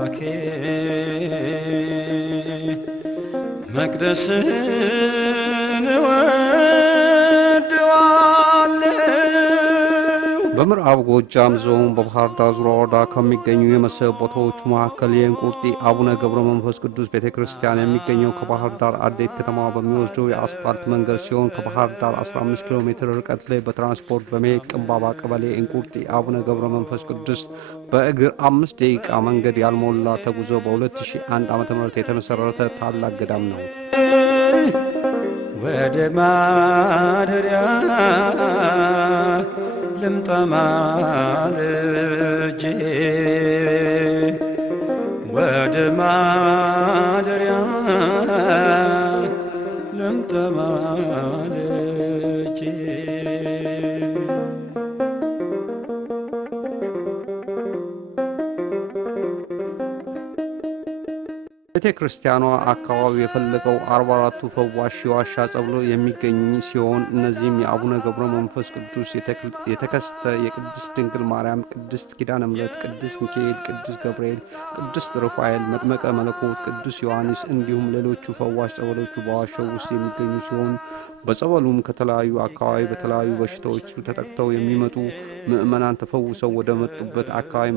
አምላኬ መቅደስን እወድዋለሁ። በምዕራብ ጎጃም ዞን በባህር ዳር ዙሪያ ወረዳ ከሚገኙ የመስህብ ቦታዎች መካከል የእንቁርጢ አቡነ ገብረ መንፈስ ቅዱስ ቤተክርስቲያን የሚገኘው ከባህር ዳር አዴት ከተማ በሚወስደው የአስፓልት መንገድ ሲሆን ከባህር ዳር 15 ኪሎ ሜትር ርቀት ላይ በትራንስፖርት በመሄድ ቅንባባ ቀበሌ እንቁርጢ አቡነ ገብረ መንፈስ ቅዱስ በእግር 5 ደቂቃ መንገድ ያልሞላ ተጉዞ በ2001 ዓ.ም የተመሰረተ ታላቅ ገዳም ነው። ወደ ማደሪያ ልምጣ ማልጄ ወደ ማደሪያ ልምጣ ማልጄ ቤተክርስቲያኗ አካባቢ የፈለቀው 44ቱ ፈዋሽ ዋሻ ተብሎ የሚገኝ ሲሆን እነዚህም የአቡነ ገብረ መንፈስ ቅዱስ የተከስተ የቅድስት ድንግል ማርያም፣ ቅድስት ኪዳነ ምሕረት፣ ቅዱስ ሚካኤል፣ ቅዱስ ገብርኤል፣ ቅዱስ ሩፋኤል፣ መጥመቀ መለኮት፣ ቅዱስ ዮሐንስ እንዲሁም ሌሎቹ ፈዋሽ ጸበሎቹ በዋሻው ውስጥ የሚገኙ ሲሆን በጸበሉም ከተለያዩ አካባቢ በተለያዩ በሽታዎች ተጠቅተው የሚመጡ ምዕመናን ተፈውሰው ወደ መጡበት አካባቢ